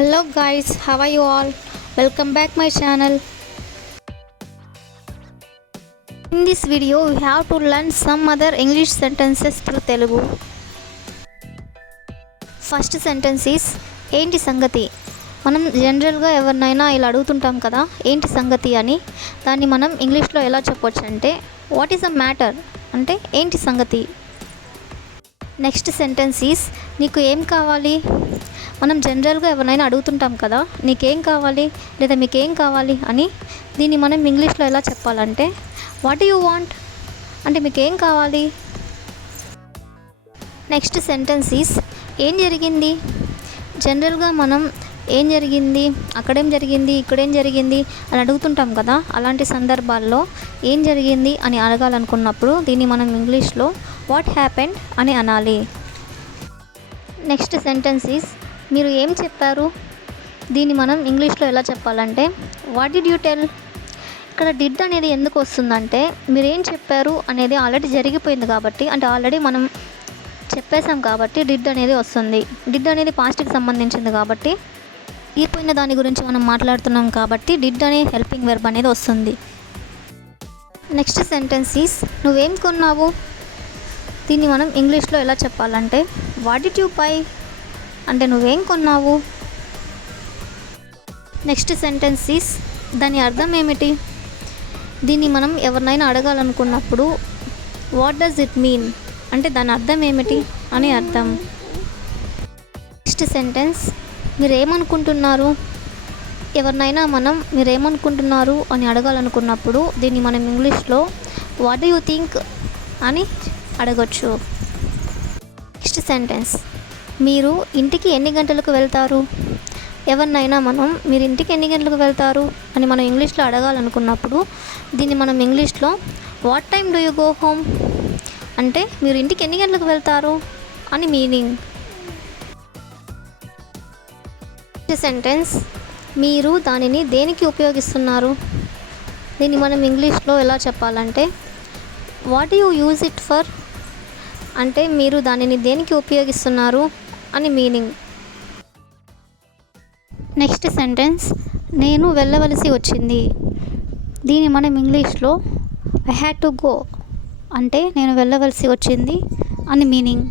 Hello guys, how are you all? Welcome back my channel. In this video we have to learn some other English sentences through Telugu. First sentence is ఏంటి సంగతి. మనం జనరల్గా ఎవరినైనా ఇలా అడుగుతుంటాం కదా ఏంటి సంగతి అని. దాన్ని మనం ఇంగ్లీష్లో ఎలా చెప్పొచ్చు అంటే వాట్ ఈస్ ద మ్యాటర్ అంటే ఏంటి సంగతి. నెక్స్ట్ సెంటెన్స్ ఈస్ నీకు ఏం కావాలి. మనం జనరల్గా ఎవరినైనా అడుగుతుంటాం కదా నీకేం కావాలి లేదా మీకేం కావాలి అని. దీన్ని మనం ఇంగ్లీష్లో ఎలా చెప్పాలంటే వాట్ యు వాంట్ అంటే మీకేం కావాలి. నెక్స్ట్ సెంటెన్స్ ఈస్ ఏం జరిగింది. జనరల్గా మనం ఏం జరిగింది, అక్కడేం జరిగింది, ఇక్కడేం జరిగింది అని అడుగుతుంటాం కదా. అలాంటి సందర్భాల్లో ఏం జరిగింది అని అడగాలనుకున్నప్పుడు దీన్ని మనం ఇంగ్లీష్లో వాట్ హ్యాపెండ్ అని అనాలి. నెక్స్ట్ సెంటెన్స్ ఈస్ మీరు ఏం చెప్పారు. దీన్ని మనం ఇంగ్లీష్లో ఎలా చెప్పాలంటే వాట్ డిడ్ యూ టెల్. ఇక్కడ డిడ్ అనేది ఎందుకు వస్తుందంటే మీరేం చెప్పారు అనేది ఆల్రెడీ జరిగిపోయింది కాబట్టి, అంటే ఆల్రెడీ మనం చెప్పేశాం కాబట్టి డిడ్ అనేది వస్తుంది. డిడ్ అనేది పాస్ట్కి సంబంధించింది కాబట్టి అయిపోయిన దాని గురించి మనం మాట్లాడుతున్నాం కాబట్టి డిడ్ అనే హెల్పింగ్ వెర్బ్ అనేది వస్తుంది. నెక్స్ట్ సెంటెన్స్ ఈస్ నువ్వేం కొన్నావు. దీన్ని మనం ఇంగ్లీష్లో ఎలా చెప్పాలంటే వాట్ డిడ్ యూ బై అంటే నువ్వేం కొన్నావు. నెక్స్ట్ సెంటెన్స్ ఈస్ దాని అర్థం ఏమిటి. దీన్ని మనం ఎవరినైనా అడగాలనుకున్నప్పుడు వాట్ డస్ ఇట్ మీన్ అంటే దాని అర్థం ఏమిటి అని అర్థం. నెక్స్ట్ సెంటెన్స్ మీరేమనుకుంటున్నారు. ఎవరినైనా మనం మీరేమనుకుంటున్నారు అని అడగాలనుకున్నప్పుడు దీన్ని మనం ఇంగ్లీష్లో వాట్ డు యూ థింక్ అని అడగొచ్చు. నెక్స్ట్ సెంటెన్స్ మీరు ఇంటికి ఎన్ని గంటలకు వెళ్తారు. ఎవరినైనా మనం మీరు ఇంటికి ఎన్ని గంటలకు వెళ్తారు అని మనం ఇంగ్లీష్లో అడగాలనుకున్నప్పుడు దీన్ని మనం ఇంగ్లీష్లో what time do you go home అంటే మీరు ఇంటికి ఎన్ని గంటలకు వెళ్తారు అని మీనింగ్. సెంటెన్స్ మీరు దానిని దేనికి ఉపయోగిస్తున్నారు. దీన్ని మనం ఇంగ్లీష్లో ఎలా చెప్పాలంటే what you use it for అంటే మీరు దానిని దేనికి ఉపయోగిస్తున్నారు అని మీనింగ్. నెక్స్ట్ సెంటెన్స్ నేను వెళ్ళవలసి వచ్చింది. దీన్ని మనం ఇంగ్లీష్లో ఐ హ్యాడ్ టు గో అంటే నేను వెళ్ళవలసి వచ్చింది అని మీనింగ్.